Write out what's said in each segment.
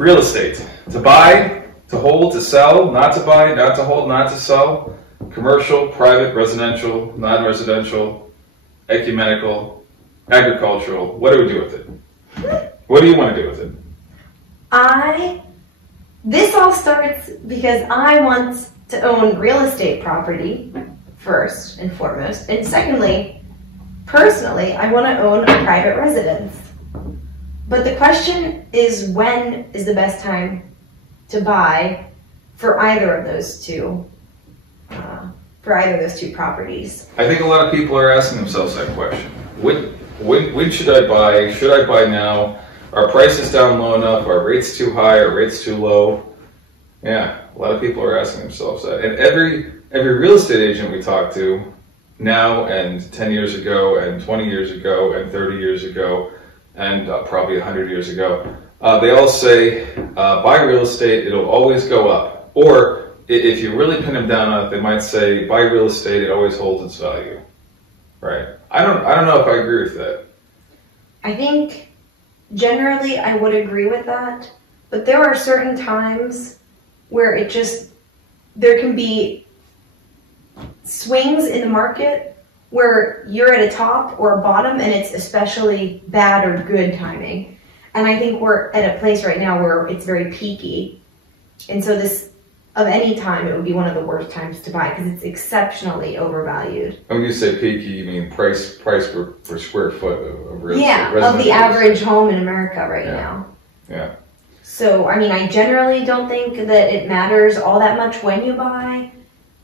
Real estate. To buy, to hold, to sell, not to buy, not to hold, not to sell. Commercial, private, residential, non-residential, ecumenical, agricultural. What do we do with it? What do you want to do with it? This all starts because I want to own real estate property, first and foremost. And secondly, personally, I want to own a private residence. But the question is, when is the best time to buy for either of those two properties? I think a lot of people are asking themselves that question. When should I buy? Should I buy now? Are prices down low enough? Are rates too high? Are rates too low? Yeah, a lot of people are asking themselves that. And every real estate agent we talk to now and 10 years ago and 20 years ago and 30 years ago and probably 100 years ago, they all say, buy real estate, it'll always go up. Or if you really pin them down on it, they might say, buy real estate, it always holds its value. Right? I don't know if I agree with that. I think generally I would agree with that, but there are certain times where there can be swings in the market where you're at a top or a bottom and it's especially bad or good timing. And I think we're at a place right now where it's very peaky. And so of any time, it would be one of the worst times to buy because it's exceptionally overvalued. And when you say peaky, you mean price per square foot of real estate? Yeah, of the average home in America right now. Yeah. So, I mean, I generally don't think that it matters all that much when you buy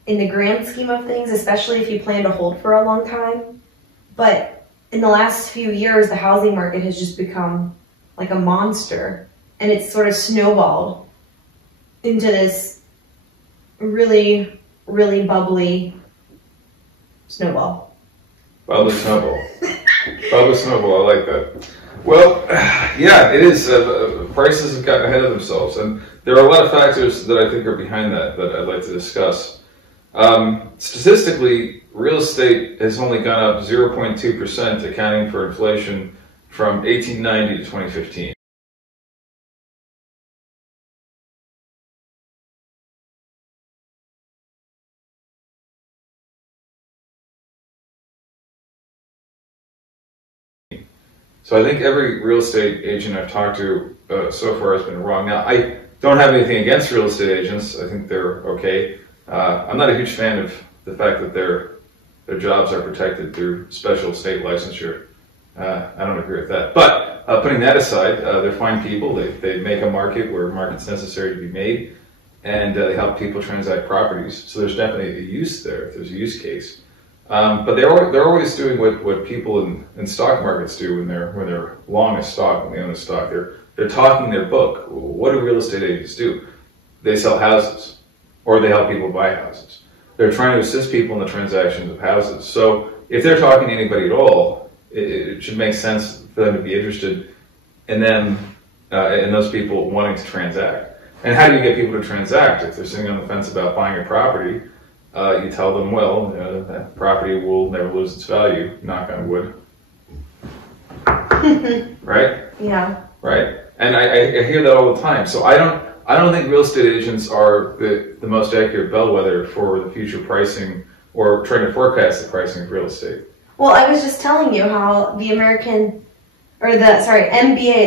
in the grand scheme of things, especially if you plan to hold for a long time. But in the last few years, the housing market has just become like a monster, and it's sort of snowballed into this really, really bubbly snowball. Bubbly snowball. Bubbly snowball, I like that. Well, yeah, it is. Prices have gotten ahead of themselves, and there are a lot of factors that I think are behind that I'd like to discuss. Statistically, real estate has only gone up 0.2%, accounting for inflation from 1890 to 2015. So I think every real estate agent I've talked to so far has been wrong. Now, I don't have anything against real estate agents. I think they're okay. I'm not a huge fan of the fact that their jobs are protected through special state licensure. I don't agree with that. But putting that aside, they're fine people. They make a market where a market's necessary to be made, and they help people transact properties. So there's definitely a use there if there's a use case. But they're always doing what people in stock markets do when they're long a stock, when they own a stock. They're talking their book. What do real estate agents do? They sell houses, or they help people buy houses. They're trying to assist people in the transactions of houses. So if they're talking to anybody at all, it should make sense for them to be interested in them, in those people wanting to transact. And how do you get people to transact? If they're sitting on the fence about buying a property, you tell them, well, that property will never lose its value, knock on wood. Right? Yeah. Right? And I hear that all the time. So I don't think real estate agents are the most accurate bellwether for the future pricing or trying to forecast the pricing of real estate. Well, I was just telling you how the MBA,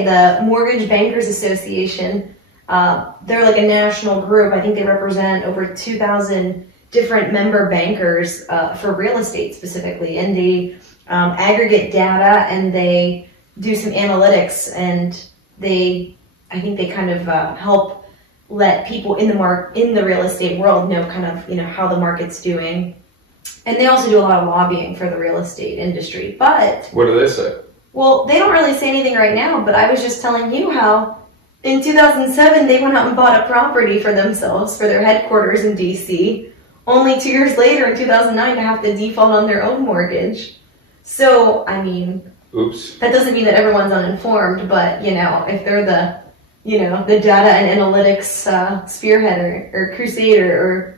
the Mortgage Bankers Association, they're like a national group. I think they represent over 2,000 different member bankers for real estate specifically, and they aggregate data and they do some analytics, and I think they kind of help let people in the real estate world know kind of how the market's doing, and they also do a lot of lobbying for the real estate industry. But what do they say? Well, they don't really say anything right now, but I was just telling you how in 2007 they went out and bought a property for themselves for their headquarters in DC, only 2 years later in 2009 to have to default on their own mortgage. So, I mean, oops. That doesn't mean that everyone's uninformed, but if they're the data and analytics spearhead or crusader or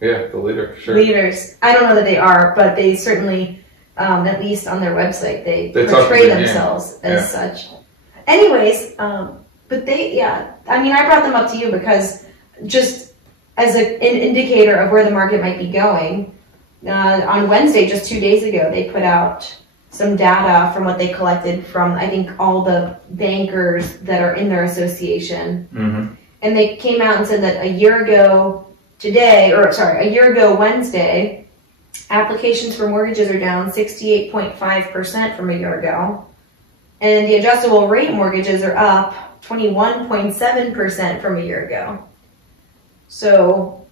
the leader, sure. Leaders. I don't know that they are, but they certainly, at least on their website, they portray themselves as such. Anyways, But I mean, I brought them up to you because just as an indicator of where the market might be going, on Wednesday, just 2 days ago, they put out some data from what they collected from, I think, all the bankers that are in their association. Mm-hmm. And they came out and said that a year ago Wednesday, applications for mortgages are down 68.5% from a year ago. And the adjustable rate mortgages are up 21.7% from a year ago. So,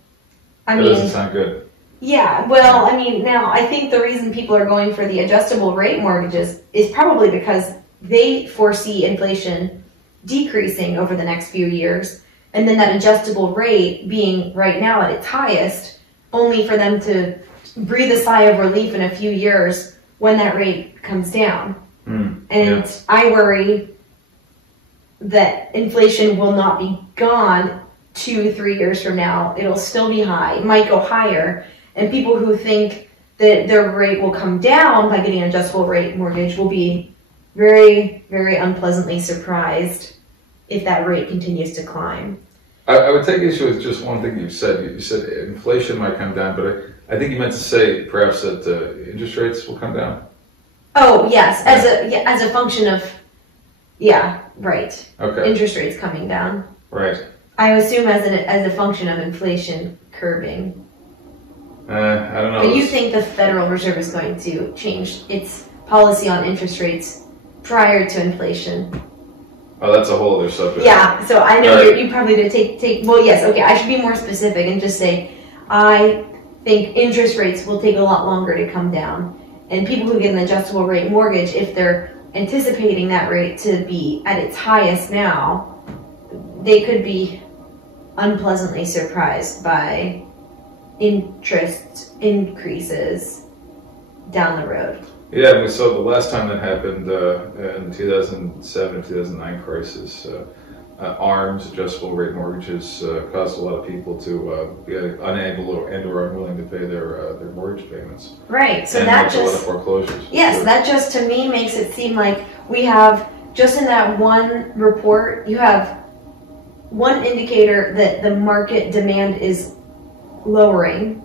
I mean, that doesn't sound good. Yeah, well, I mean, now I think the reason people are going for the adjustable rate mortgages is probably because they foresee inflation decreasing over the next few years, and then that adjustable rate being right now at its highest, only for them to breathe a sigh of relief in a few years when that rate comes down. I worry that inflation will not be gone 2-3 years from now. It'll still be high. It might go higher. And people who think that their rate will come down by getting an adjustable rate mortgage will be very, very unpleasantly surprised if that rate continues to climb. I would take issue with just one thing you said. You said inflation might come down, but I think you meant to say perhaps that interest rates will come down. Oh, yes, as a function of, right. Okay. Interest rates coming down. Right. I assume as a function of inflation curbing. I don't know. But you think the Federal Reserve is going to change its policy on interest rates prior to inflation? Oh, that's a whole other subject. Yeah, so I know you probably did take, well, yes, okay, I should be more specific and just say, I think interest rates will take a lot longer to come down. And people who get an adjustable rate mortgage, if they're anticipating that rate to be at its highest now, they could be unpleasantly surprised by interest increases down the road. Yeah, we saw the last time that happened in the 2007-2009 crisis. ARMs, adjustable rate mortgages, caused a lot of people to be unable and/or unwilling to pay their mortgage payments. Right. So and that a lot of foreclosures. Yes, sure. That just to me makes it seem like we have just in that one report, you have one indicator that the market demand is lowering.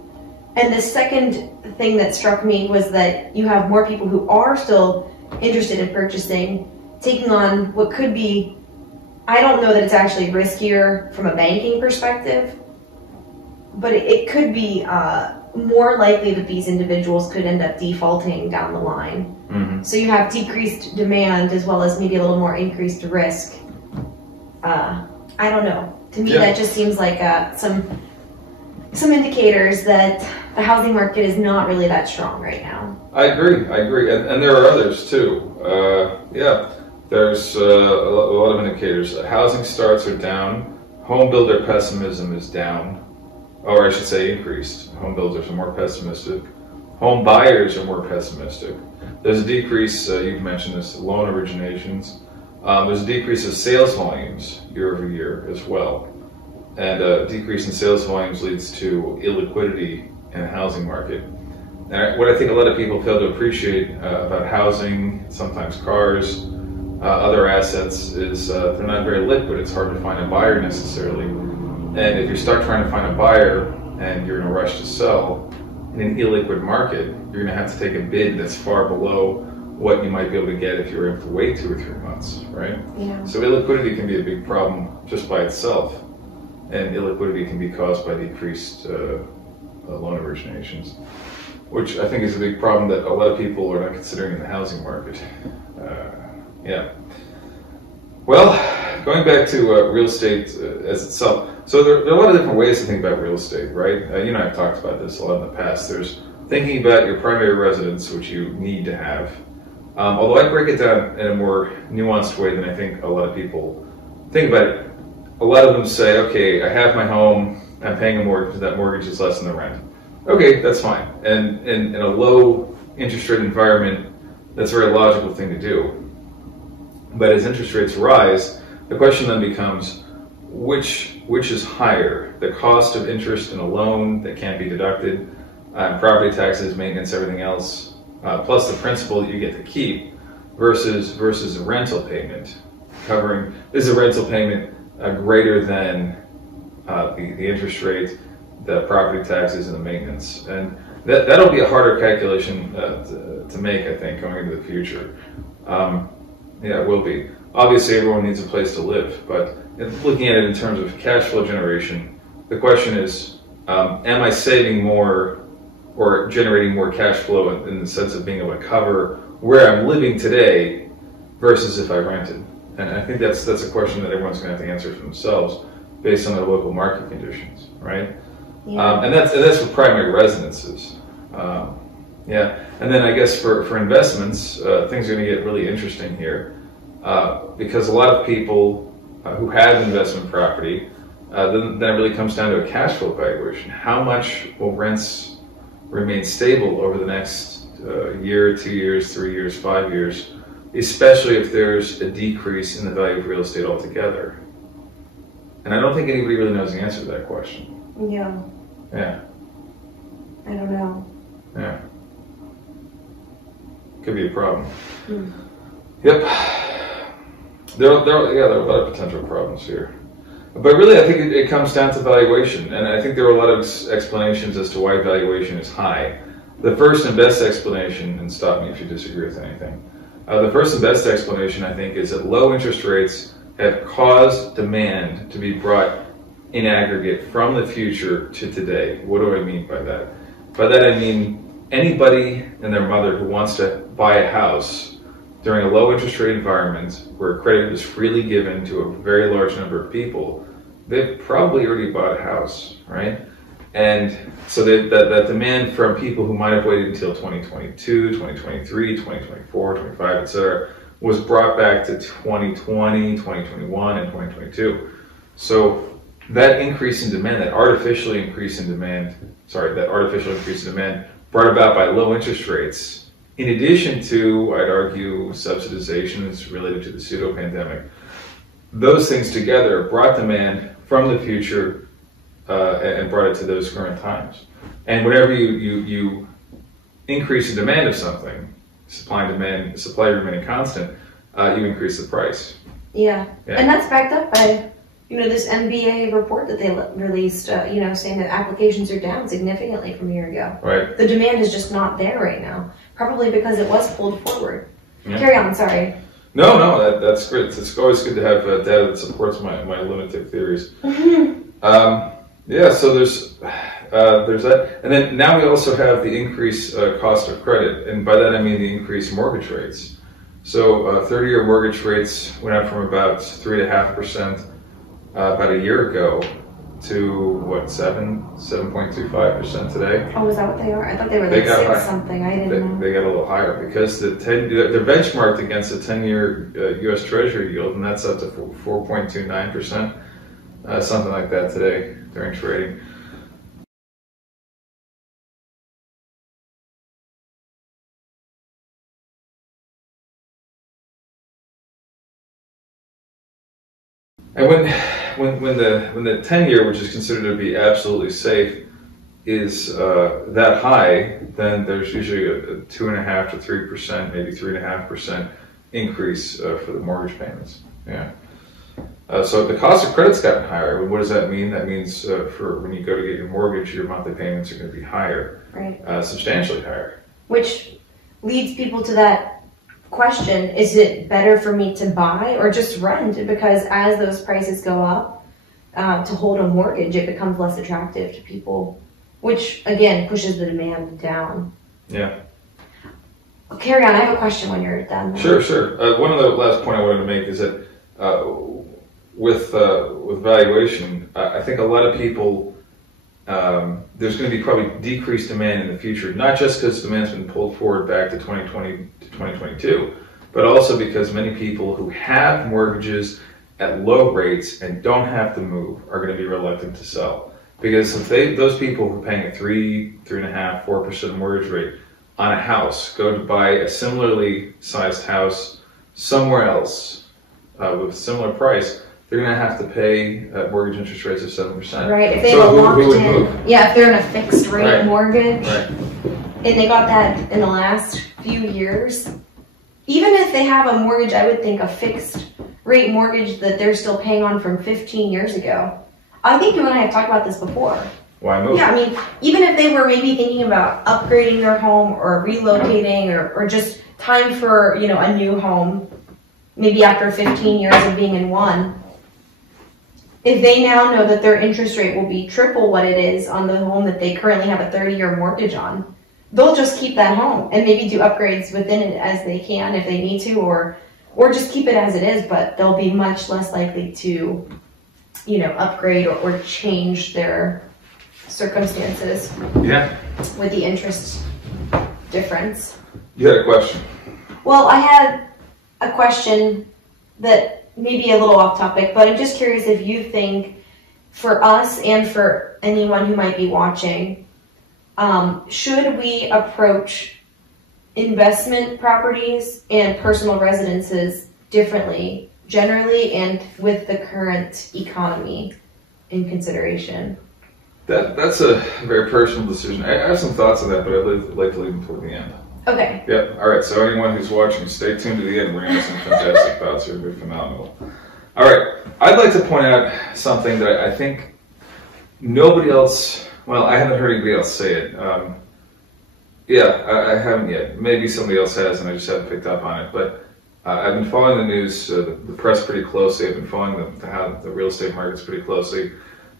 And the second thing that struck me was that you have more people who are still interested in purchasing, taking on what could be, I don't know that it's actually riskier from a banking perspective, but it could be more likely that these individuals could end up defaulting down the line. Mm-hmm. So you have decreased demand as well as maybe a little more increased risk. I don't know. To me, that just seems like some indicators that the housing market is not really that strong right now. I agree, and there are others too. There's a lot of indicators. Housing starts are down, home builder pessimism is down, or I should say increased. Home builders are more pessimistic. Home buyers are more pessimistic. There's a decrease, you've mentioned this, loan originations. There's a decrease of sales volumes year over year as well. And a decrease in sales volumes leads to illiquidity in the housing market. And what I think a lot of people fail to appreciate about housing, sometimes cars, other assets, is they're not very liquid. It's hard to find a buyer necessarily. And if you start trying to find a buyer and you're in a rush to sell in an illiquid market, you're going to have to take a bid that's far below what you might be able to get if you were able to wait 2 or 3 months, right? Yeah. So illiquidity can be a big problem just by itself. And illiquidity can be caused by decreased loan originations, which I think is a big problem that a lot of people are not considering in the housing market. Well, going back to real estate as itself, so there are a lot of different ways to think about real estate, right? You and I have talked about this a lot in the past. There's thinking about your primary residence, which you need to have. Although I break it down in a more nuanced way than I think a lot of people think about it. A lot of them say, okay, I have my home, I'm paying a mortgage, that mortgage is less than the rent. Okay, that's fine. And in a low interest rate environment, that's a very logical thing to do. But as interest rates rise, the question then becomes, which is higher? The cost of interest in a loan that can't be deducted, property taxes, maintenance, everything else, plus the principal that you get to keep versus a rental payment. covering, is the rental payment greater than the interest rate, the property taxes, and the maintenance. And that'll be a harder calculation to make, I think, going into the future. Yeah, it will be. Obviously, everyone needs a place to live, but looking at it in terms of cash flow generation, the question is, am I saving more or generating more cash flow in the sense of being able to cover where I'm living today versus if I rented? And I think that's a question that everyone's going to have to answer for themselves based on their local market conditions, right? Yeah. And that's for primary residences. Yeah, and then I guess for investments, things are going to get really interesting here because a lot of people who have investment property, then it really comes down to a cash flow valuation. How much will rents remain stable over the next year, 2 years, 3 years, 5 years, especially if there's a decrease in the value of real estate altogether? And I don't think anybody really knows the answer to that question. Yeah. Yeah. I don't know. Yeah. Could be a problem. Mm. Yep. There are a lot of potential problems here. But really, I think it comes down to valuation. And I think there are a lot of explanations as to why valuation is high. The first and best explanation, and stop me if you disagree with anything, the first and best explanation, I think, is that low interest rates have caused demand to be brought in aggregate from the future to today. What do I mean by that? By that I mean anybody and their mother who wants to buy a house during a low interest rate environment where credit is freely given to a very large number of people, they've probably already bought a house, right? And so that demand from people who might have waited until 2022, 2023, 2024, 25, etc., was brought back to 2020, 2021, and 2022. So that increase in demand, that artificial increase in demand brought about by low interest rates, in addition to, I'd argue, subsidizations related to the pseudo-pandemic, those things together brought demand from the future and brought it to those current times. And whenever you increase the demand of something, supply remaining constant, you increase the price. Yeah. And that's backed up by this MBA report that they released, saying that applications are down significantly from a year ago. Right. The demand is just not there right now, probably because it was pulled forward. Yeah. Carry on, sorry. No, that's great. It's always good to have data that supports my lunatic theories. Yeah, so there's that. And then now we also have the increased cost of credit, and by that I mean the increased mortgage rates. So 30-year mortgage rates went up from about 3.5% about a year ago to 7.25% today. Oh, is that what they are? I thought they were like 6 something. I didn't know. They got a little higher because they're benchmarked against a 10-year U.S. Treasury yield, and that's up to 4.29%, something like that today during trading. And when the 10-year, which is considered to be absolutely safe, is that high, then there's usually a 2.5% to 3%, maybe 3.5% increase for the mortgage payments. Yeah. So the cost of credit's gotten higher. What does that mean? That means for when you go to get your mortgage, your monthly payments are going to be higher, right? Substantially higher. Which leads people to that question, is it better for me to buy or just rent? Because as those prices go up, to hold a mortgage, it becomes less attractive to people, which again pushes the demand down. Yeah. Well, carry on. I have a question when you're done. Sure. One of the last point I wanted to make is that with valuation, I think a lot of people, there's going to be probably decreased demand in the future, not just because demand's been pulled forward back to 2020 to 2022, but also because many people who have mortgages at low rates and don't have to move are going to be reluctant to sell. Because if those people who are paying a 3.5%, 4% mortgage rate on a house go to buy a similarly sized house somewhere else with a similar price, they're going to have to pay mortgage interest rates of 7%. Right. If they have a locked in, if they're in a fixed rate mortgage, and they got that in the last few years, even if they have a mortgage, I would think a fixed rate mortgage that they're still paying on from 15 years ago. I think you and I have talked about this before. Why move? Yeah, I mean, even if they were maybe thinking about upgrading their home or relocating or just time for, you know, a new home, maybe after 15 years of being in one, if they now know that their interest rate will be triple what it is on the home that they currently have a 30-year mortgage on, they'll just keep that home and maybe do upgrades within it as they can if they need to, or just keep it as it is, but they'll be much less likely to, you know, upgrade or change their circumstances. Yeah. With the interest difference. You had a question. Well, I had a question that may be a little off topic, but I'm just curious if you think, for us and for anyone who might be watching, should we approach investment properties and personal residences differently, generally, and with the current economy in consideration? That's a very personal decision. I have some thoughts on that, but I'd like to leave them toward the end. Okay. Yep. All right. So anyone who's watching, stay tuned to the end. We're going to have some fantastic thoughts here. They're phenomenal. All right. I'd like to point out something that I think nobody else, well, I haven't heard anybody else say it. I haven't yet. Maybe somebody else has, and I just haven't picked up on it. But I've been following the news, the press pretty closely. I've been following the real estate markets pretty closely.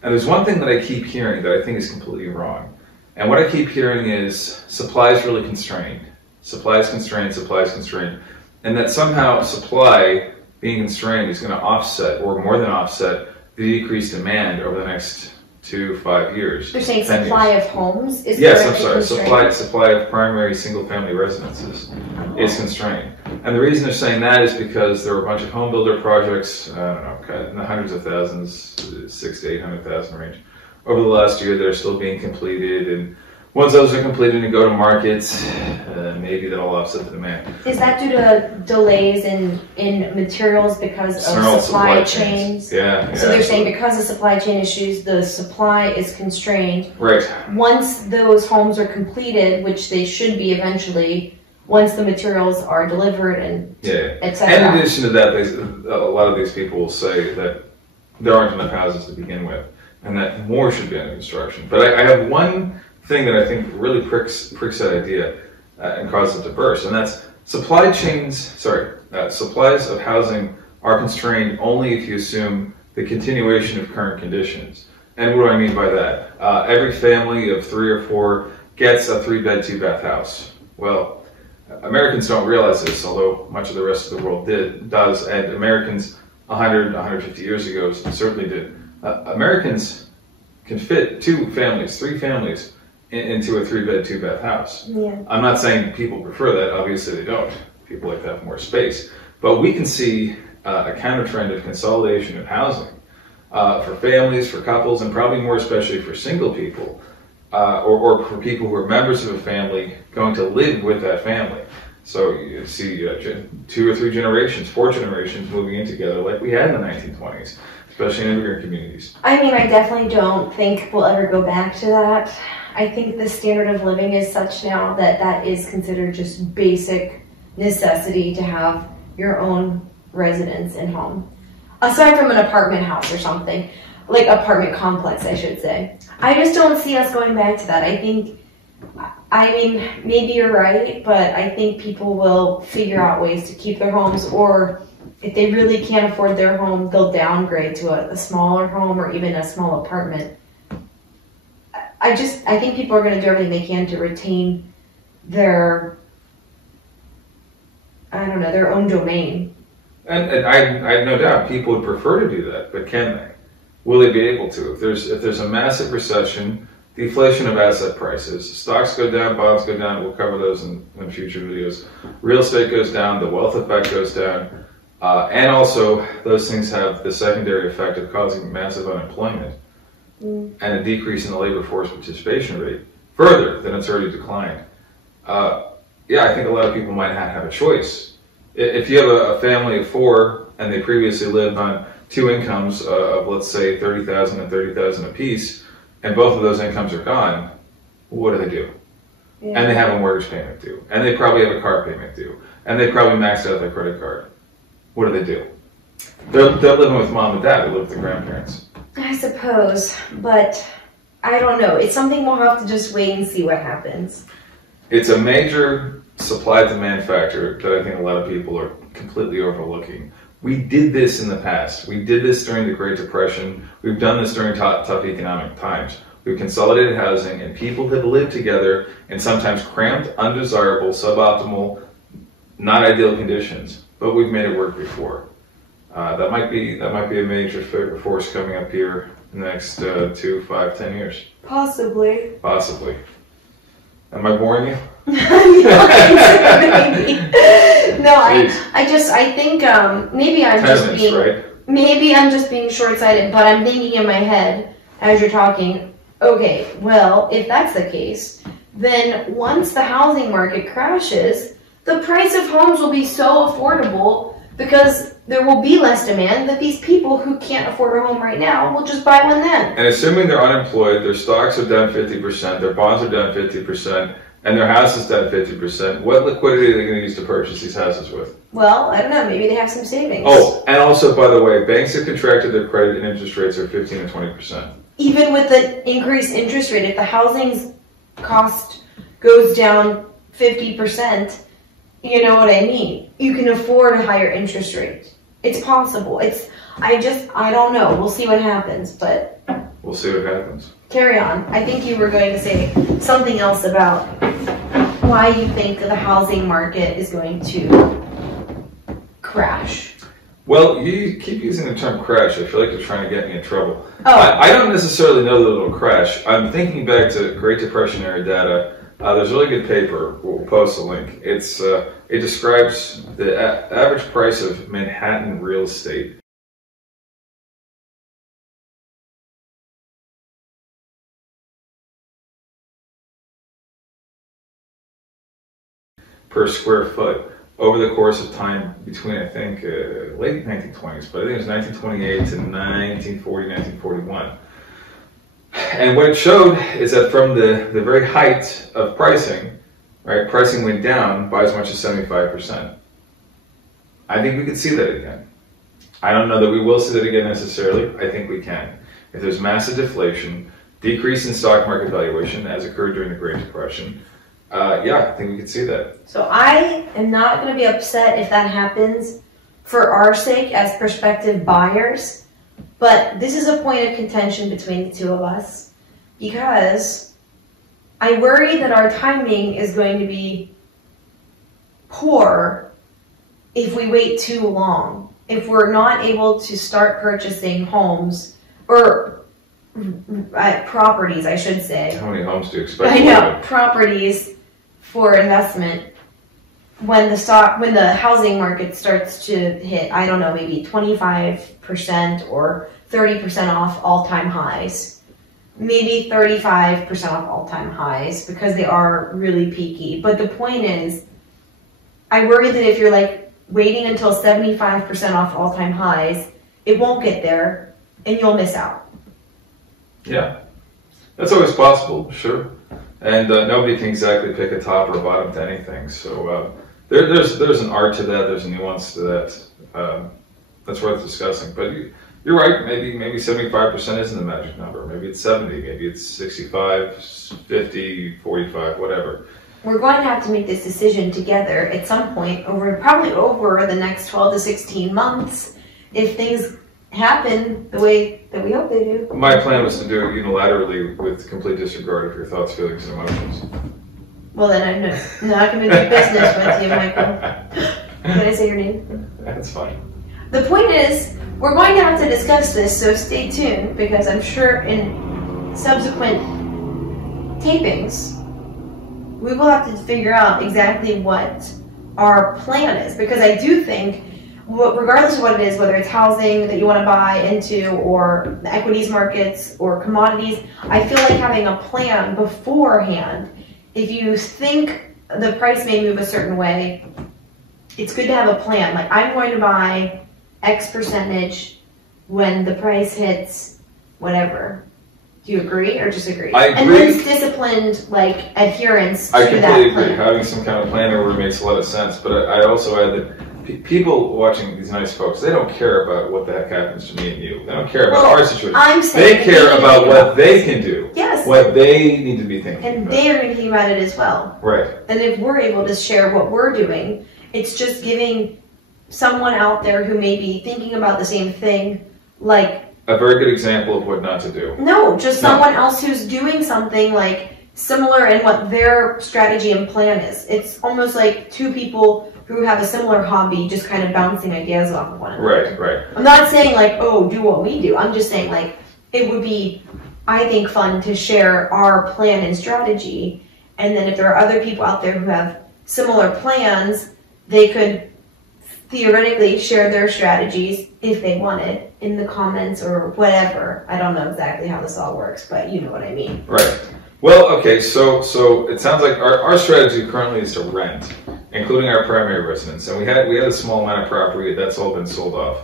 And there's one thing that I keep hearing that I think is completely wrong. And what I keep hearing is supply is really constrained. Supply is constrained, supply is constrained. And that somehow supply being constrained is going to offset, or more than offset, the decreased demand over the next 2 to 5 years. You're saying supply of homes is Yes, I'm sorry. Supply of primary single-family residences is constrained. And the reason they're saying that is because there are a bunch of home builder projects, I don't know, in the hundreds of thousands, 600,000 to 800,000 range, over the last year that are still being completed. And once those are completed and go to markets, maybe that'll offset the demand. Is that due to delays in materials because of supply chains? Yeah. So they're saying because of supply chain issues, the supply is constrained. Right. Once those homes are completed, which they should be eventually, once the materials are delivered and etc. In addition to that, a lot of these people will say that there aren't enough houses to begin with, and that more should be under construction. But I have one thing that I think really pricks that idea and causes it to burst, and that's supplies of housing are constrained only if you assume the continuation of current conditions. And what do I mean by that? Every family of 3 or 4 gets a 3-bed, 2-bath house. Well, Americans don't realize this, although much of the rest of the world does, and Americans 100, 150 years ago certainly did. Americans can fit 2 families, 3 families into a 3-bed, 2-bath house. Yeah. I'm not saying people prefer that. Obviously, they don't. People like to have more space. But we can see a counter trend of consolidation of housing for families, for couples, and probably more especially for single people, or for people who are members of a family going to live with that family. So you see 2 or 3 generations, 4 generations moving in together like we had in the 1920s, especially in immigrant communities. I mean, I definitely don't think we'll ever go back to that. I think the standard of living is such now that that is considered just basic necessity to have your own residence and home. Aside from an apartment house or something, like apartment complex, I should say. I just don't see us going back to that. I mean, maybe you're right, but I think people will figure out ways to keep their homes, or if they really can't afford their home, they'll downgrade to a smaller home or even a small apartment. I think people are going to do everything they can to retain their, their own domain. And I have no doubt people would prefer to do that, but can they? Will they be able to? If there's a massive recession, deflation of asset prices, stocks go down, bonds go down, we'll cover those in future videos. Real estate goes down, the wealth effect goes down, and also those things have the secondary effect of causing massive unemployment and a decrease in the labor force participation rate further than it's already declined. I think a lot of people might not have a choice. If you have a family of 4 and they previously lived on 2 incomes of, let's say, $30,000 and $30,000 apiece, and both of those incomes are gone, what do? Yeah. And they have a mortgage payment due, and they probably have a car payment due, and they probably maxed out their credit card. What do? They're living with mom and dad. They live with their grandparents. I suppose, but I don't know. It's something we'll have to just wait and see what happens. It's a major supply-demand factor that I think a lot of people are completely overlooking. We did this in the past. We did this during the Great Depression. We've done this during tough economic times. We've consolidated housing, and people have lived together in sometimes cramped, undesirable, suboptimal, not ideal conditions. But we've made it work before. That might be a major force coming up here in the next 2, 5, 10 years. Possibly. Possibly. Am I boring you? No, I think maybe I'm just being short-sighted, but I'm thinking in my head as you're talking, okay, well, if that's the case, then once the housing market crashes, the price of homes will be so affordable because there will be less demand that these people who can't afford a home right now will just buy one then. And assuming they're unemployed, their stocks are down 50%, their bonds are down 50%, and their house is down 50%, what liquidity are they going to use to purchase these houses with? Well, I don't know. Maybe they have some savings. Oh, and also, by the way, banks have contracted their credit and interest rates are 15 to 20%. Even with the increased interest rate, if the housing cost goes down 50%, you know what I mean? You can afford a higher interest rate. It's possible. I don't know. We'll see what happens, but... We'll see what happens. Carry on. I think you were going to say something else about why you think the housing market is going to crash. Well, you keep using the term crash. I feel like you're trying to get me in trouble. Oh. I don't necessarily know that it'll crash. I'm thinking back to Great Depression era data. There's a really good paper. We'll post a link. It describes the average price of Manhattan real estate. Per square foot over the course of time between, I think, late 1920s, but I think it was 1928 to 1940, 1941. And what it showed is that from the very height of pricing, right, pricing went down by as much as 75%. I think we could see that again. I don't know that we will see that again necessarily. I think we can. If there's massive deflation, decrease in stock market valuation as occurred during the Great Depression, yeah, I think we could see that. So I am not going to be upset if that happens for our sake as prospective buyers, but this is a point of contention between the two of us because I worry that our timing is going to be poor if we wait too long, if we're not able to start purchasing homes or properties, I should say. How many homes do you expect? I know, properties for investment when the housing market starts to hit, I don't know, maybe 25% or 30% off all-time highs. Maybe 35% off all-time highs because they are really peaky. But the point is, I worry that if you're like waiting until 75% off all-time highs, it won't get there and you'll miss out. Yeah, that's always possible, sure. And nobody can exactly pick a top or bottom to anything. So there's an art to that. There's a nuance to that. That's worth discussing. But you're right. Maybe 75% isn't the magic number. Maybe it's 70. Maybe it's 65, 50, 45, whatever. We're going to have to make this decision together at some point probably over the next 12 to 16 months if things happen the way that we hope they do. My plan was to do it unilaterally with complete disregard of your thoughts, feelings, and emotions. Well, then I'm not going to do business with you, Michael. Can I say your name? That's fine. The point is, we're going to have to discuss this, so stay tuned, because I'm sure in subsequent tapings, we will have to figure out exactly what our plan is, because I do think regardless of what it is, whether it's housing that you want to buy into or the equities markets or commodities, I feel like having a plan beforehand, if you think the price may move a certain way, it's good to have a plan. Like, I'm going to buy X percentage when the price hits whatever. Do you agree or disagree? I agree. And then it's disciplined, like, adherence to that plan. I completely agree. Having some kind of plan over makes a lot of sense, but I also add that people watching these nice folks, they don't care about what the heck happens to me and you. They don't care about our situation. I'm saying they care about what they can do. Yes. What they need to be thinking and about. they are going to think about it as well. Right. And if we're able to share what we're doing, it's just giving someone out there who may be thinking about the same thing, like a very good example of what not to do. No, just someone else who's doing something like similar in what their strategy and plan is. It's almost like two people who have a similar hobby just kind of bouncing ideas off of one another. Right. I'm not saying like, oh, do what we do. I'm just saying like it would be, I think, fun to share our plan and strategy. And then if there are other people out there who have similar plans, they could theoretically share their strategies if they wanted in the comments or whatever. I don't know exactly how this all works, but you know what I mean. Right. Well, okay, so it sounds like our strategy currently is to rent, including our primary residence. And we had a small amount of property that's all been sold off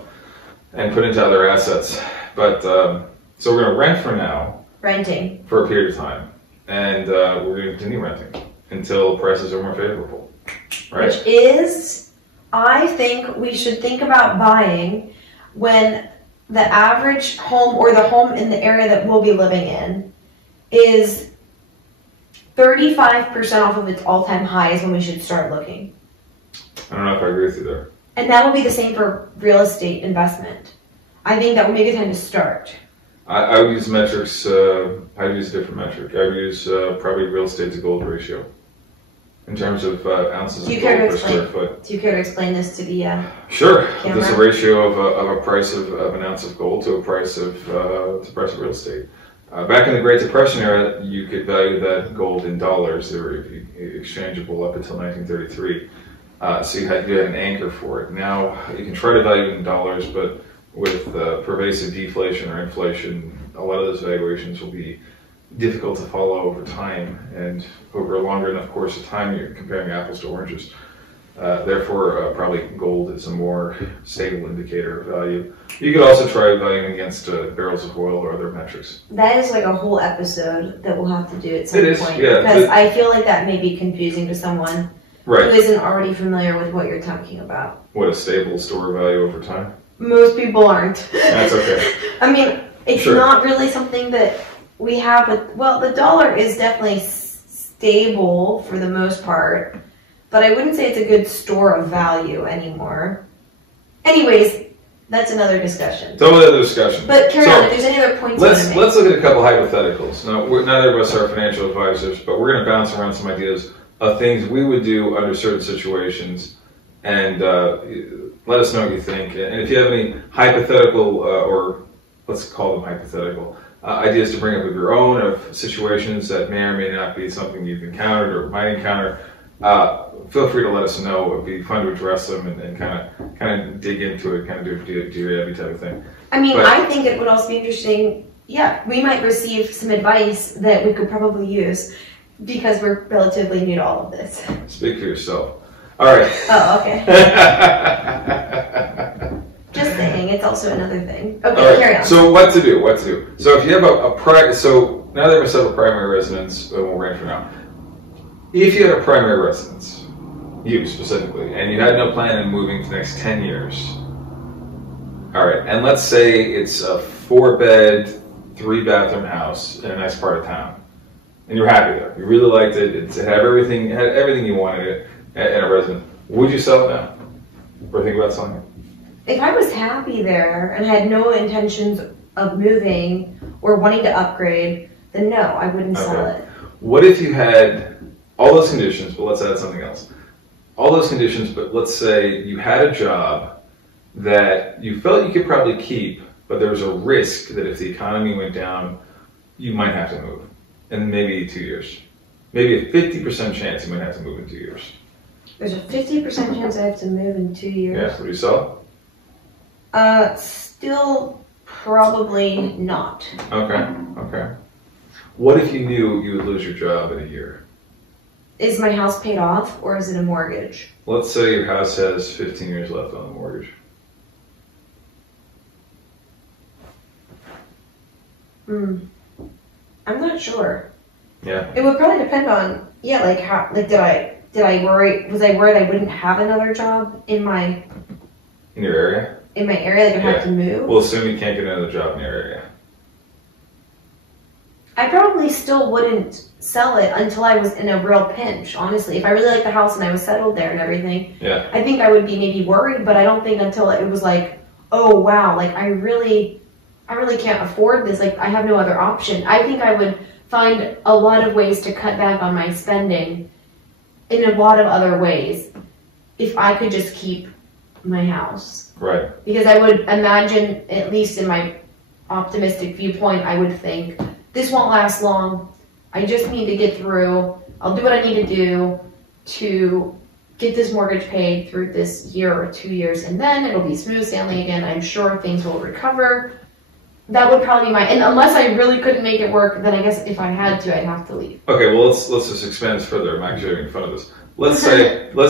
and put into other assets. But so we're going to rent for now. Renting. For a period of time. And we're going to continue renting until prices are more favorable. Right? Which is, I think we should think about buying when the average home or the home in the area that we'll be living in is 35% off of its all-time high is when we should start looking. I don't know if I agree with you there. And that would be the same for real estate investment. I think that would make it time to start. I would use metrics, I'd use a different metric. I would use probably real estate to gold ratio in terms of ounces of gold per square foot. Do you care to explain this to the Sure. camera? There's a ratio of a price of an ounce of gold to a price of real estate. Back in the Great Depression era, you could value that gold in dollars. They were exchangeable up until 1933. So you had an anchor for it. Now you can try to value it in dollars, but with pervasive deflation or inflation, a lot of those valuations will be difficult to follow over time, and over a longer enough course of time, you're comparing apples to oranges. Therefore, probably gold is a more stable indicator of value. You could also try valuing against barrels of oil or other metrics. That is like a whole episode that we'll have to do at some point. Yeah, because I feel like that may be confusing to someone who isn't already familiar with what you're talking about. What, a stable store value over time? Most people aren't. That's okay. I mean, it's not really something that we have with, well, the dollar is definitely stable for the most part, but I wouldn't say it's a good store of value anymore. Anyways, that's another discussion. It's another discussion. But carry on, if there's any other points let's look at a couple hypotheticals. Now, neither of us are financial advisors, but we're going to bounce around some ideas of things we would do under certain situations, and let us know what you think. And if you have any hypothetical, or let's call them hypothetical, ideas to bring up of your own, of situations that may or may not be something you've encountered or might encounter, feel free to let us know. It would be fun to address them and kind of dig into it, kind of do every type of thing. I mean, I think it would also be interesting. Yeah, we might receive some advice that we could probably use because we're relatively new to all of this. Speak for yourself. All right. Oh, okay. Just saying, it's also another thing. Okay, right. Carry on. So what to do? So if you have so now that we have a primary residence, we'll rent for now. If you had a primary residence, you specifically, and you had no plan on moving for the next 10 years, all right, and let's say it's a 4-bed, 3-bathroom house in a nice part of town, and you're happy there, you really liked it, it had everything you wanted in a residence, would you sell it now, or think about selling it? If I was happy there and had no intentions of moving or wanting to upgrade, then no, I wouldn't sell it. What if you had all those conditions, but let's add something else. All those conditions, but let's say you had a job that you felt you could probably keep, but there was a risk that if the economy went down, you might have to move in maybe 2 years. Maybe a 50% chance you might have to move in 2 years. There's a 50% chance I have to move in 2 years? Yeah, would you sell it? Still probably not. Okay. What if you knew you would lose your job in a year? Is my house paid off or is it a mortgage? Let's say your house has 15 years left on the mortgage. I'm not sure. Yeah. It would probably depend on, did I was I worried I wouldn't have another job in my your area? In my area, like I'd have to move? Well, assume you can't get another job in your area. I probably still wouldn't sell it until I was in a real pinch, honestly. If I really liked the house and I was settled there and everything, I think I would be maybe worried, but I don't think until it was like, oh wow, like I really can't afford this, like I have no other option. I think I would find a lot of ways to cut back on my spending in a lot of other ways if I could just keep my house. Right. Because I would imagine, at least in my optimistic viewpoint, I would think, this won't last long. I just need to get through. I'll do what I need to do to get this mortgage paid through this year or 2 years, and then it'll be smooth sailing again. I'm sure things will recover. That would probably be and unless I really couldn't make it work, then I guess if I had to, I'd have to leave. Okay, well, let's just expand this further. I'm actually making fun of this. Let's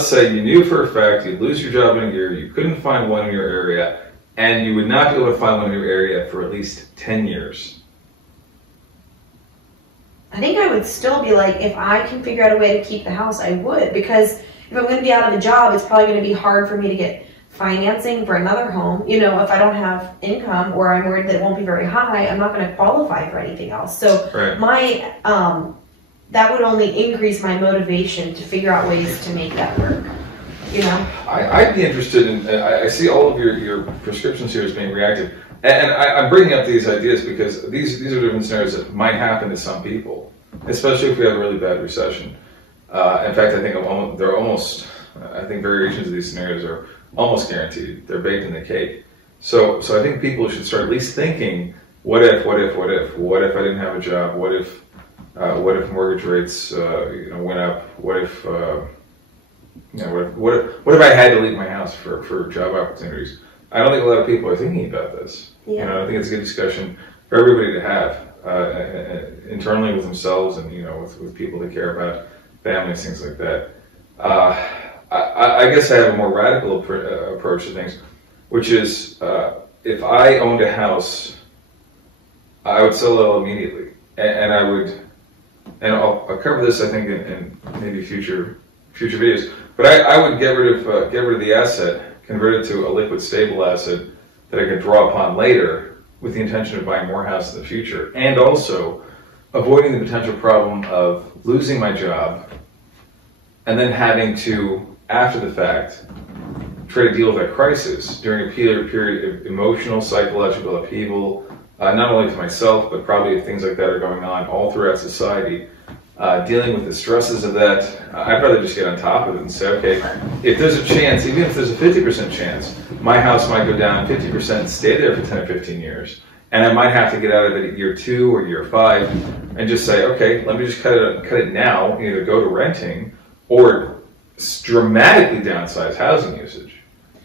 say you knew for a fact you'd lose your job in a year, you couldn't find one in your area, and you would not be able to find one in your area for at least 10 years. I think I would still be like, if I can figure out a way to keep the house, I would. Because if I'm going to be out of a job, it's probably going to be hard for me to get financing for another home. You know, if I don't have income or I'm worried that it won't be very high, I'm not going to qualify for anything else. So that would only increase my motivation to figure out ways to make that work. You know? I'd be interested in, I see all of your prescriptions here as being reactive. And I'm bringing up these ideas because these are different scenarios that might happen to some people, especially if we have a really bad recession. In fact, I think they're almost, I think variations of these scenarios are almost guaranteed. They're baked in the cake. So I think people should start at least thinking, what if I didn't have a job? What if mortgage rates went up? What if I had to leave my house for job opportunities? I don't think a lot of people are thinking about this. Yeah. You know, I think it's a good discussion for everybody to have internally with themselves and with people they care about, families, things like that. I guess I have a more radical approach to things, which is if I owned a house, I would sell it all immediately, and I would, and I'll cover this I think in maybe future videos. But I would get rid of the asset, convert it to a liquid stable asset that I could draw upon later with the intention of buying more house in the future, and also avoiding the potential problem of losing my job and then having to, after the fact, try to deal with that crisis during a period of emotional, psychological upheaval, not only to myself, but probably if things like that are going on all throughout society. Dealing with the stresses of that, I'd rather just get on top of it and say, okay, if there's a chance, even if there's a 50% chance, my house might go down 50% and stay there for 10 or 15 years. And I might have to get out of it at year 2 or year 5 and just say, okay, let me just cut it now, either go to renting or dramatically downsize housing usage,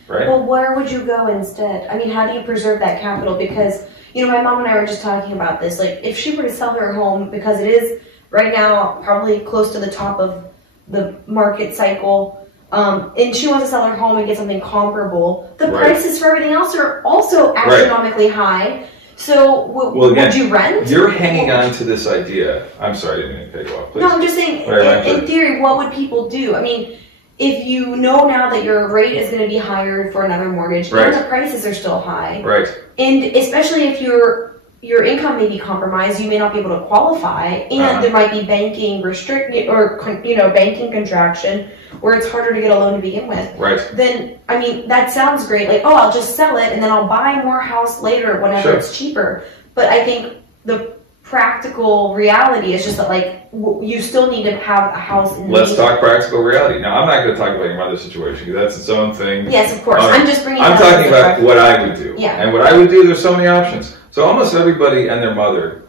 right? Well, where would you go instead? I mean, how do you preserve that capital? Because, my mom and I were just talking about this. Like, if she were to sell her home, because it is right now probably close to the top of the market cycle, and she wants to sell her home and get something comparable, the prices for everything else are also astronomically high. So would you rent? You're hanging on to this idea. I'm sorry, I didn't mean to cut you off. Please. No, I'm just saying, in theory, what would people do? I mean, if you know now that your rate is going to be higher for another mortgage, and the prices are still high. Right. And especially if your income may be compromised, you may not be able to qualify, and there might be banking banking contraction where it's harder to get a loan to begin with. Right. Then, I mean, that sounds great. Like, I'll just sell it and then I'll buy more house later whenever it's cheaper. But I think the practical reality is just that, like, you still need to have a house in the Let's talk practical reality. Now, I'm not going to talk about your mother's situation because that's its own thing. Yes, of course. I'm just bringing I'm talking about what I would do. Yeah. And what I would do, there's so many options. So almost everybody and their mother,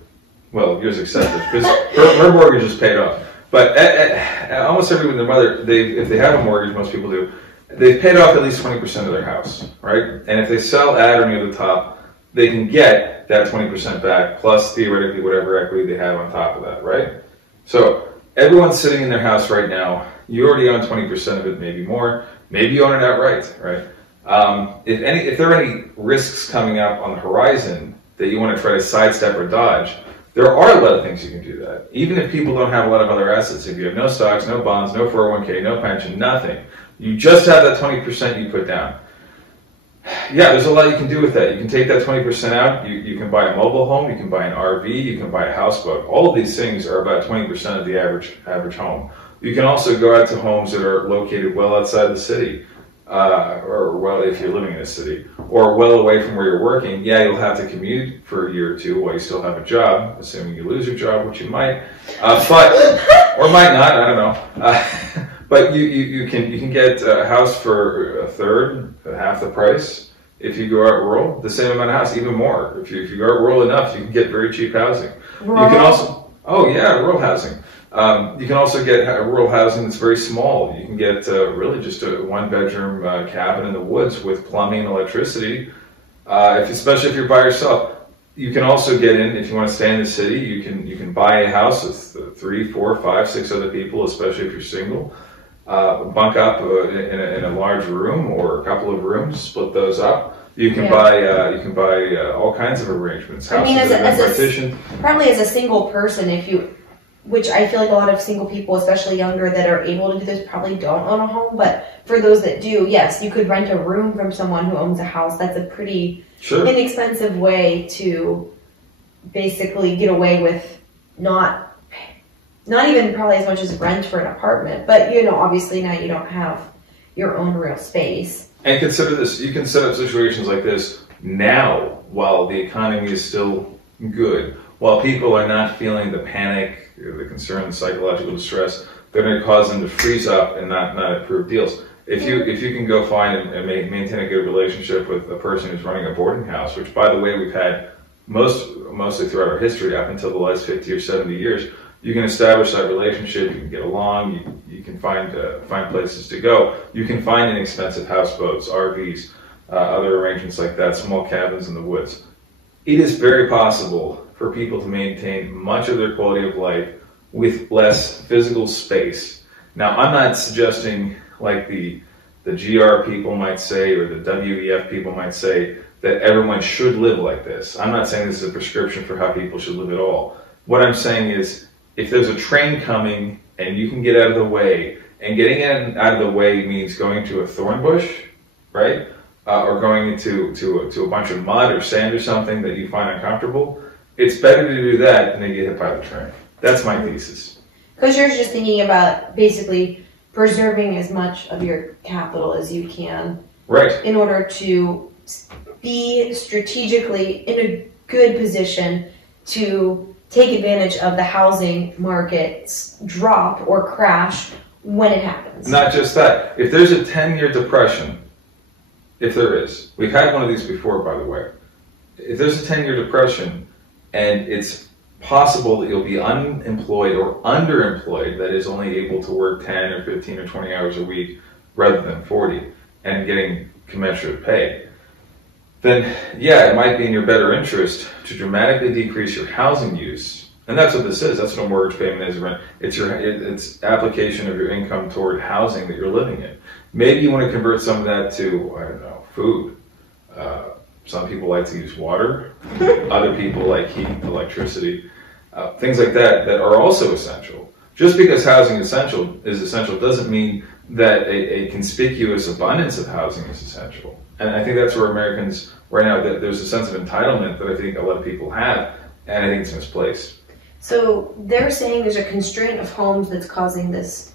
well, yours accepted, because her mortgage is paid off. But almost everyone and their mother, if they have a mortgage, most people do, they've paid off at least 20% of their house, right? And if they sell at or near the top, they can get that 20% back, plus theoretically whatever equity they have on top of that, right? So everyone's sitting in their house right now. You already own 20% of it, maybe more. Maybe you own it outright, right? If there are any risks coming up on the horizon that you want to try to sidestep or dodge, There are a lot of things you can do that. Even if people don't have a lot of other assets, if you have no stocks, no bonds, no 401k, no pension, nothing, you just have that 20% you put down. Yeah, there's a lot you can do with that. You can take that 20% out, you can buy a mobile home, you can buy an RV, you can buy a houseboat. All of these things are about 20% of the average home. You can also go out to homes that are located well outside the city, or well, if you're living in a city, or well away from where you're working. Yeah, you'll have to commute for a year or two while you still have a job, assuming you lose your job, which you might, but or might not. I don't know. But you can get a house for a third, half the price. If you go out rural, the same amount of house, even more. If you go out rural enough, you can get very cheap housing. Rural? You can also, rural housing. You can also get rural housing that's very small. You can get really just a one-bedroom cabin in the woods with plumbing and electricity, especially if you're by yourself. You can also get in, if you want to stay in the city, you can buy a house with 3, 4, 5, 6 other people, especially if you're single. Bunk up in a large room or a couple of rooms, split those up. You can buy all kinds of arrangements. I mean, probably as a single person, which I feel like a lot of single people, especially younger, that are able to do this probably don't own a home. But for those that do, yes, you could rent a room from someone who owns a house. That's a pretty inexpensive way to basically get away with not even probably as much as rent for an apartment. But, obviously now you don't have your own real space. And consider this, you can set up situations like this now while the economy is still good. While people are not feeling the panic, the concern, the psychological distress, they're going to cause them to freeze up and not approve deals. If you can go find and maintain a good relationship with a person who's running a boarding house, which, by the way, we've had mostly throughout our history up until the last 50 or 70 years, you can establish that relationship. You can get along. You can find places to go. You can find inexpensive houseboats, RVs, other arrangements like that, small cabins in the woods. It is very possible for people to maintain much of their quality of life with less physical space. Now, I'm not suggesting, like the GR people might say, or the WEF people might say, that everyone should live like this. I'm not saying this is a prescription for how people should live at all. What I'm saying is, if there's a train coming and you can get out of the way, and getting out of the way means going to a thorn bush, right? Or going into a bunch of mud or sand or something that you find uncomfortable, it's better to do that than to get hit by the train. That's my thesis. Because you're just thinking about basically preserving as much of your capital as you can. Right. In order to be strategically in a good position to take advantage of the housing market's drop or crash when it happens. Not just that. If there's a 10-year depression, if there is, we've had one of these before, by the way. If there's a 10-year depression and it's possible that you'll be unemployed or underemployed, that is only able to work 10 or 15 or 20 hours a week rather than 40 and getting commensurate pay, then yeah, it might be in your better interest to dramatically decrease your housing use. And that's what this is. That's what a mortgage payment is. It's application of your income toward housing that you're living in. Maybe you want to convert some of that to, I don't know, food. Some people like to use water. Other people like heat, electricity, things like that are also essential. Just because housing is essential doesn't mean that a conspicuous abundance of housing is essential. And I think that's where Americans, right now, that there's a sense of entitlement that I think a lot of people have, and I think it's misplaced. So they're saying there's a constraint of homes that's causing this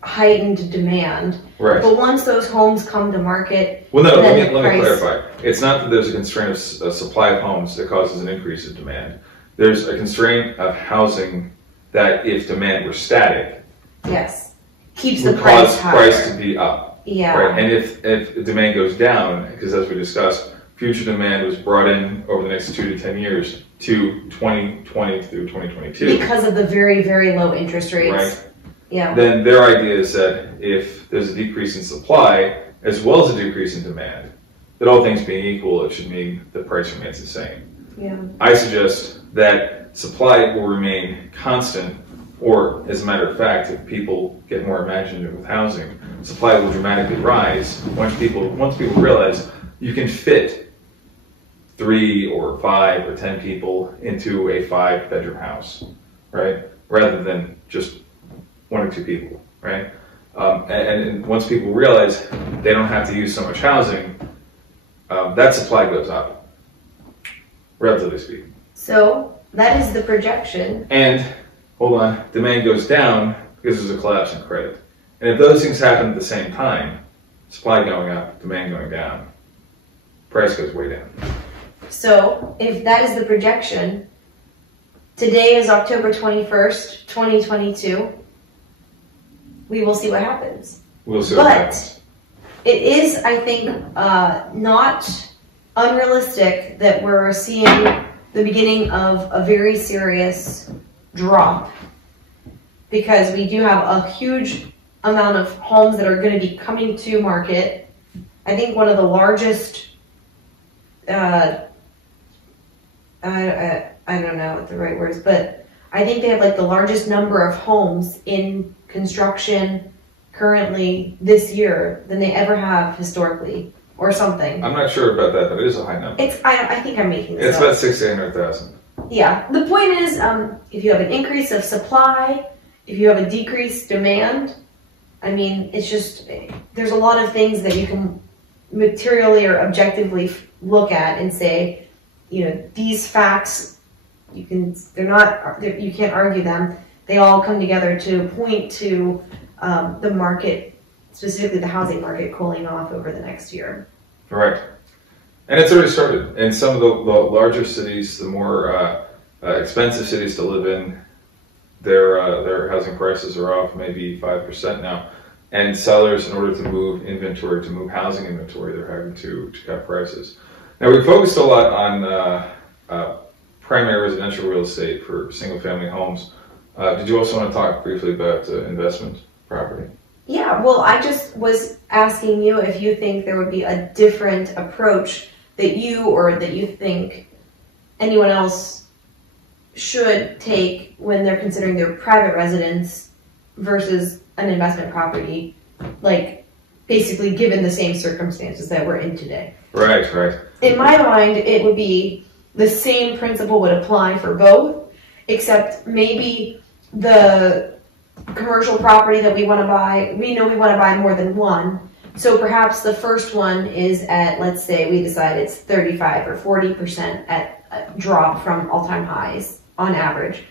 heightened demand. Right. But once those homes come to market... Well, no, let me clarify. It's not that there's a constraint of supply of homes that causes an increase in demand. There's a constraint of housing that, if demand were static... Yes. Keeps the price higher. Price to be up. Yeah. Right. And if demand goes down, because as we discussed, future demand was brought in over the next 2 to 10 years to 2020 through 2022. Because of the very, very low interest rates. Right. Yeah. Then their idea is that if there's a decrease in supply, as well as a decrease in demand, that all things being equal, it should mean the price remains the same. Yeah. I suggest that supply will remain constant, or as a matter of fact, if people get more imaginative with housing, supply will dramatically rise once people realize you can fit 3 or 5 or 10 people into a 5-bedroom house, right? Rather than just 1 or 2 people, right? And once people realize they don't have to use so much housing, that supply goes up, relatively speaking. So that is the projection. And, hold on, demand goes down because there's a collapse in credit. And if those things happen at the same time, supply going up, demand going down, price goes way down. So if that is the projection, today is October 21st, 2022. We will see what happens. We'll see what happens. It is, I think, not unrealistic that we're seeing the beginning of a very serious drop, because we do have a huge amount of homes that are going to be coming to market. I think one of the largest, I don't know what the right word is, but I think they have like the largest number of homes in construction currently this year than they ever have historically, or something. I'm not sure about that, but it is a high number. I think I'm making this It's up. about 600,000. Yeah. The point is, if you have an increase of supply, if you have a decreased demand, I mean, it's just, there's a lot of things that you can materially or objectively look at and say, you know, these facts, you can't argue them. They all come together to point to the market, specifically the housing market, cooling off over the next year. Right. And it's already started. In some of the larger cities, the more expensive cities to live in, their housing prices are off maybe 5% now. And sellers, in order to move inventory, to move housing inventory, they're having to cut prices. Now, we focused a lot on primary residential real estate for single-family homes. Did you also want to talk briefly about investment property? Yeah, well, I just was asking you if you think there would be a different approach that you or that you think anyone else should take when they're considering their private residence versus an investment property, like basically given the same circumstances that we're in today. Right, right. In my mind, it would be the same principle would apply for both, except maybe the commercial property that we want to buy, we know we want to buy more than one. So perhaps the first one is at, let's say we decide it's 35 or 40% at a drop from all-time highs on average.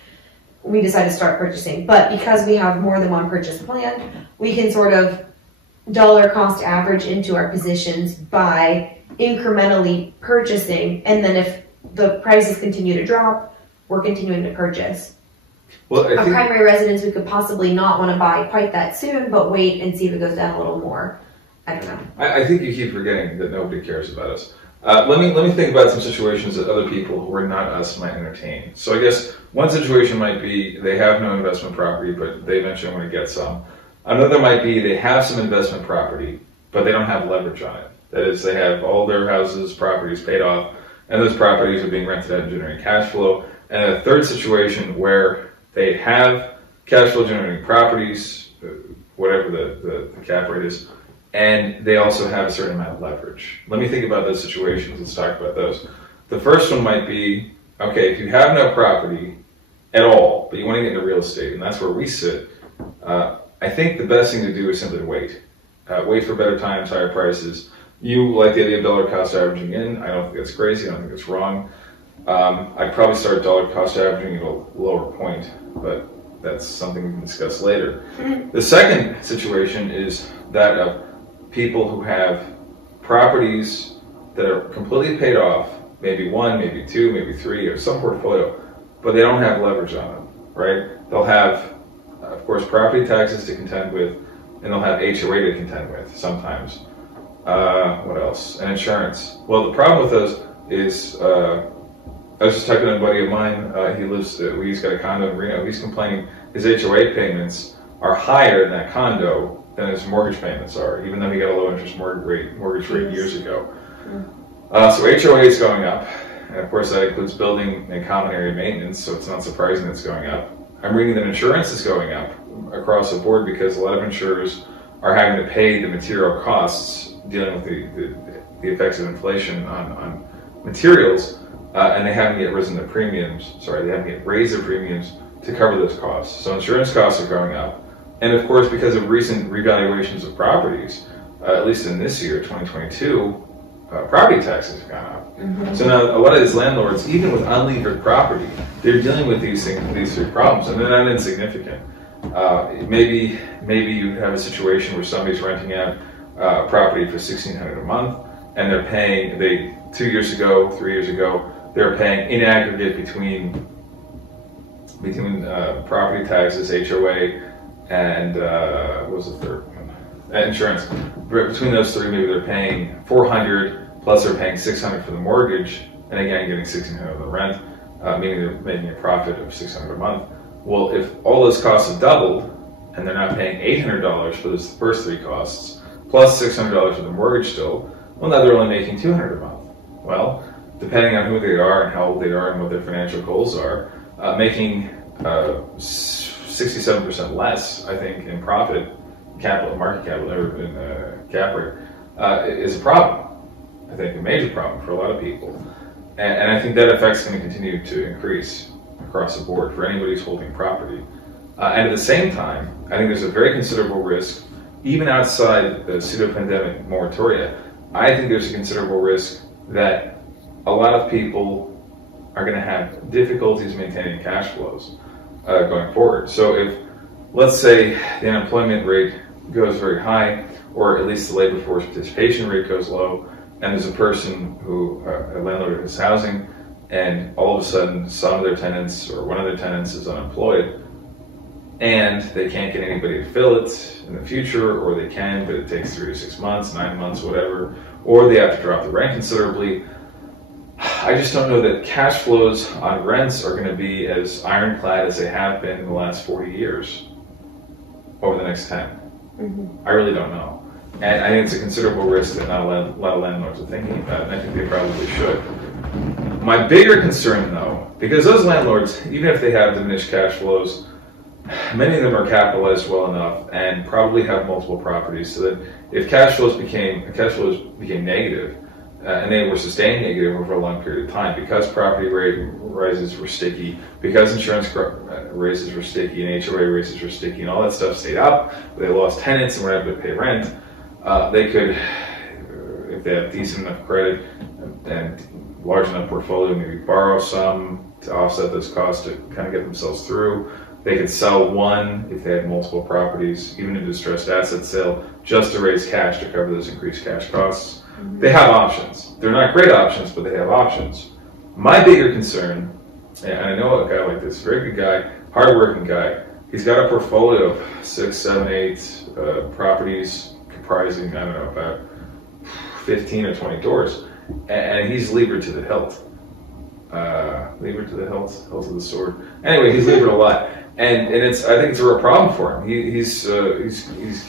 We decide to start purchasing. But because we have more than one purchase planned, we can sort of dollar cost average into our positions by incrementally purchasing. And then if the prices continue to drop, we're continuing to purchase. Well, A primary residence, we could possibly not want to buy quite that soon, but wait and see if it goes down a little more. I don't know. I think you keep forgetting that nobody cares about us. Let me think about some situations that other people who are not us might entertain. So I guess one situation might be they have no investment property, but they eventually want to get some. Another might be they have some investment property, but they don't have leverage on it. That is, they have all their houses, properties paid off, and those properties are being rented out and generating cash flow. And a third situation where they have cash flow generating properties, whatever the cap rate is, and they also have a certain amount of leverage. Let me think about those situations. Let's talk about those. The first one might be, okay, if you have no property at all, but you want to get into real estate, and that's where we sit, I think the best thing to do is simply to wait. Wait for better times, higher prices. You like the idea of dollar cost averaging in. I don't think that's crazy. I don't think it's wrong. I'd probably start dollar cost averaging at a lower point, but that's something we can discuss later. The second situation is that of people who have properties that are completely paid off, maybe one, maybe two, maybe three, or some portfolio, but they don't have leverage on them, right? They'll have, of course, property taxes to contend with, and they'll have HOA to contend with sometimes. What else? And insurance. Well, the problem with those is, I was just talking to a buddy of mine, he's got a condo in Reno, he's complaining his HOA payments are higher in that condo than his mortgage payments are, even though he got a low interest mortgage rate years ago. So HOA is going up, and of course that includes building and common area maintenance, so it's not surprising that it's going up. I'm reading that insurance is going up across the board because a lot of insurers are having to pay the material costs dealing with the effects of inflation on materials, and they haven't yet risen their premiums. Sorry, they haven't yet raised their premiums to cover those costs. So insurance costs are going up. And of course, because of recent revaluations of properties, at least in this year, 2022, property taxes have gone up. Mm-hmm. So now a lot of these landlords, even with unlevered property, they're dealing with these three problems, and they're not insignificant. Maybe you have a situation where somebody's renting out a property for $1,600 a month, and they're paying, 3 years ago, they're paying in aggregate between property taxes, HOA, and what was the third one? Insurance. Between those three, maybe they're paying $400, plus they're paying $600 for the mortgage, and again getting $1,600 of the rent, meaning they're making a profit of $600 a month. Well, if all those costs have doubled, and they're not paying $800 for those first three costs, plus $600 for the mortgage still, well, now they're only making $200 a month. Well, depending on who they are and how old they are and what their financial goals are, making 67% less, I think, in profit, market capital, in cap rate, is a problem. I think a major problem for a lot of people. And I think that effect's going to continue to increase across the board for anybody who's holding property. And at the same time, I think there's a very considerable risk, even outside the pseudo-pandemic moratoria, I think there's a considerable risk that a lot of people are going to have difficulties maintaining cash flows going forward. So if, let's say, the unemployment rate goes very high, or at least the labor force participation rate goes low, and there's a person who, a landlord who has housing, and all of a sudden some of their tenants or one of their tenants is unemployed, and they can't get anybody to fill it in the future, or they can, but it takes 3 to 6 months, 9 months, whatever, or they have to drop the rent considerably. I just don't know that cash flows on rents are going to be as ironclad as they have been in the last 40 years over the next 10. Mm-hmm. I really don't know. And I think it's a considerable risk that not a lot of landlords are thinking about, and I think they probably should. My bigger concern, though, because those landlords, even if they have diminished cash flows, many of them are capitalized well enough and probably have multiple properties, so that if cash flows became negative, and they were sustained negative over a long period of time, because property rate rises were sticky, because insurance raises were sticky, and HOA raises were sticky, and all that stuff stayed up, they lost tenants and were able to pay rent, they could, if they have decent enough credit and large enough portfolio, maybe borrow some to offset those costs to kind of get themselves through. They could sell one if they had multiple properties, even a distressed asset sale, just to raise cash to cover those increased cash costs. Mm-hmm. They have options. They're not great options, but they have options. My bigger concern, and I know a guy like this, very good guy, hardworking guy, he's got a portfolio of 6, 7, 8 properties comprising, I don't know, about 15 or 20 doors, and he's levered to the hilt. Levered to the hilt of the sword. Anyway, he's levered a lot. And I think it's a real problem for him. He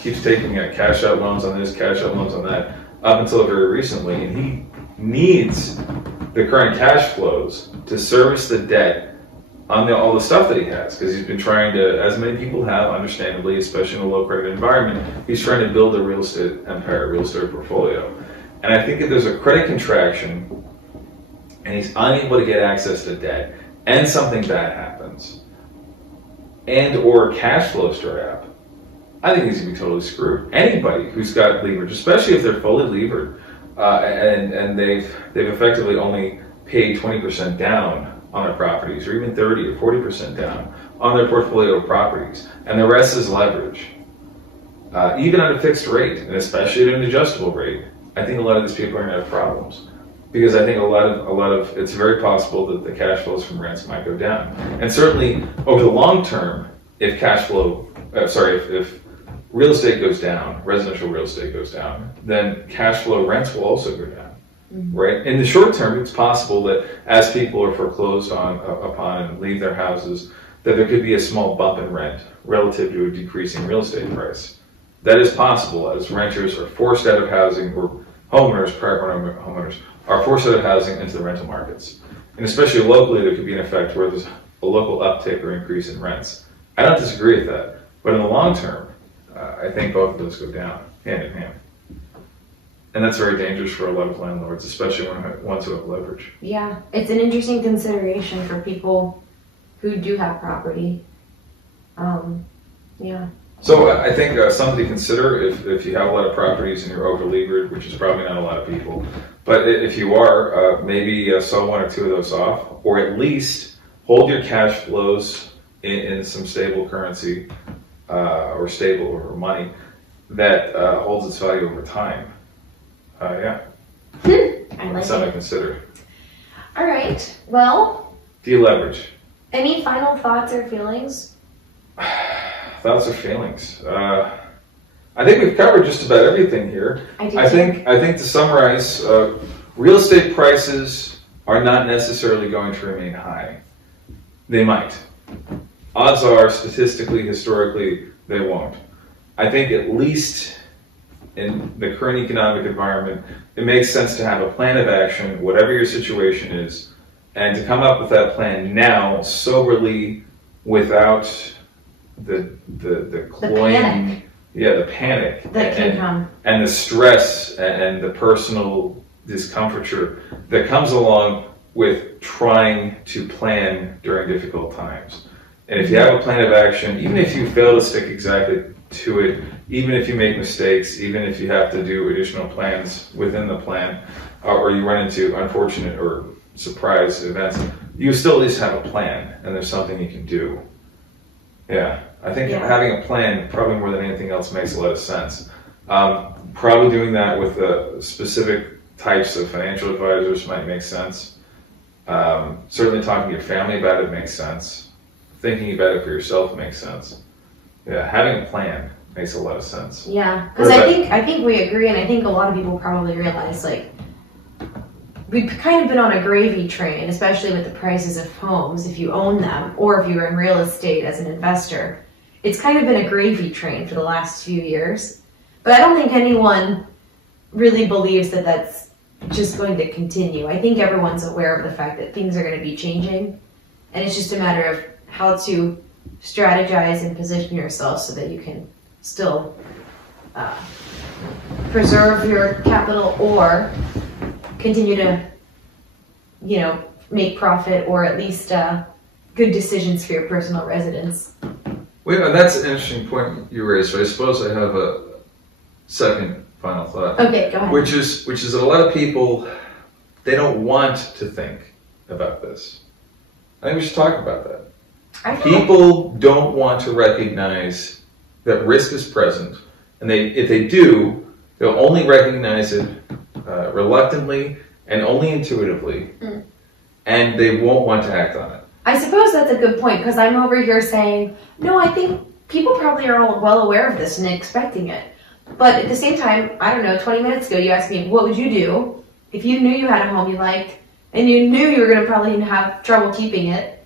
keeps taking cash out loans on this, cash out loans on that, up until very recently, and he needs the current cash flows to service the debt on all the stuff that he has, because he's been trying to, as many people have, understandably, especially in a low credit environment, he's trying to build a real estate empire, real estate portfolio. And I think if there's a credit contraction and he's unable to get access to debt, and something bad happens, and or cash flows dry up, I think he's going to be totally screwed. Anybody who's got leverage, especially if they're fully levered, and they've effectively only paid 20% down on their properties, or even 30 or 40% down on their portfolio of properties, and the rest is leverage, even at a fixed rate, and especially at an adjustable rate, I think a lot of these people are going to have problems. Because I think a lot of it's very possible that the cash flows from rents might go down, and certainly over the long term, if if real estate goes down, residential real estate goes down, then cash flow rents will also go down, mm-hmm. right? In the short term, it's possible that as people are foreclosed upon and leave their houses, that there could be a small bump in rent relative to a decreasing real estate price. That is possible as renters are forced out of housing, or homeowners are forced out of housing into the rental markets. And especially locally, there could be an effect where there's a local uptick or increase in rents. I don't disagree with that. But in the long term, I think both of those go down, hand in hand. And that's very dangerous for a lot of landlords, especially ones who have leverage. Yeah, it's an interesting consideration for people who do have property. Yeah. So I think something to consider if you have a lot of properties and you're over levered, which is probably not a lot of people, but if you are, maybe sell one or two of those off, or at least hold your cash flows in some stable currency or stable or money that holds its value over time. Yeah. I like That's something to consider. All right. Well. Deleverage. Any final thoughts or feelings? Thoughts or feelings? I think we've covered just about everything here. I think to summarize, real estate prices are not necessarily going to remain high. They might. Odds are, statistically, historically, they won't. I think at least in the current economic environment, it makes sense to have a plan of action, whatever your situation is, and to come up with that plan now, soberly, without the cloying, the panic that can come, and the stress and the personal discomfiture that comes along with trying to plan during difficult times. And if you have a plan of action, even if you fail to stick exactly to it, even if you make mistakes, even if you have to do additional plans within the plan, or you run into unfortunate or surprise events, you still at least have a plan, and there's something you can do. Yeah, I think having a plan, probably more than anything else, makes a lot of sense. Probably doing that with specific types of financial advisors might make sense. Certainly talking to your family about it makes sense. Thinking about it for yourself makes sense. Yeah, having a plan makes a lot of sense. Yeah, because I think we agree, and I think a lot of people probably realize, like, we've kind of been on a gravy train, especially with the prices of homes, if you own them, or if you're in real estate as an investor. It's kind of been a gravy train for the last few years. But I don't think anyone really believes that that's just going to continue. I think everyone's aware of the fact that things are going to be changing, and it's just a matter of how to strategize and position yourself so that you can still preserve your capital or continue to, make profit, or at least good decisions for your personal residence. Well, that's an interesting point you raised. So I suppose I have a second final thought. Okay, go ahead. Which is that a lot of people, they don't want to think about this. I think we should talk about that. People don't want to recognize that risk is present, and if they do, they'll only recognize it reluctantly and only intuitively, and they won't want to act on it. I suppose that's a good point, because I'm over here saying, no, I think people probably are all well aware of this and expecting it. But at the same time, I don't know, 20 minutes ago you asked me, what would you do if you knew you had a home you liked and you knew you were going to probably have trouble keeping it?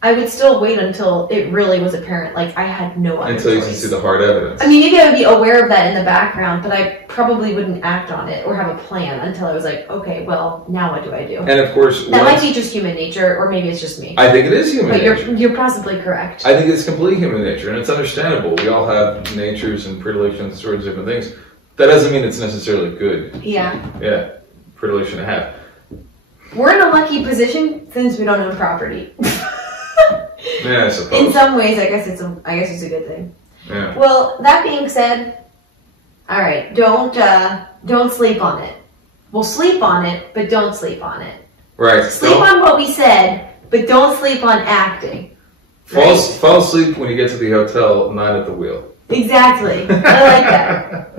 I would still wait until it really was apparent, like I had no other Until you choice. can see the hard evidence. I mean, maybe I would be aware of that in the background, but I probably wouldn't act on it or have a plan until I was like, okay, well, now what do I do? And of course, that might be just human nature, or maybe it's just me. I think it is human nature. But you're possibly correct. I think it's completely human nature, and it's understandable. We all have natures and predilections towards different things. That doesn't mean it's necessarily good. Yeah. Yeah, predilection to have. We're in a lucky position since we don't own property. Yeah, I suppose. In some ways, I guess it's a good thing. Yeah. Well, that being said, all right, don't sleep on it. We'll sleep on it, but don't sleep on it. Right. Sleep on what we said, but don't sleep on acting. Fall asleep when you get to the hotel, not at the wheel. Exactly. I like that.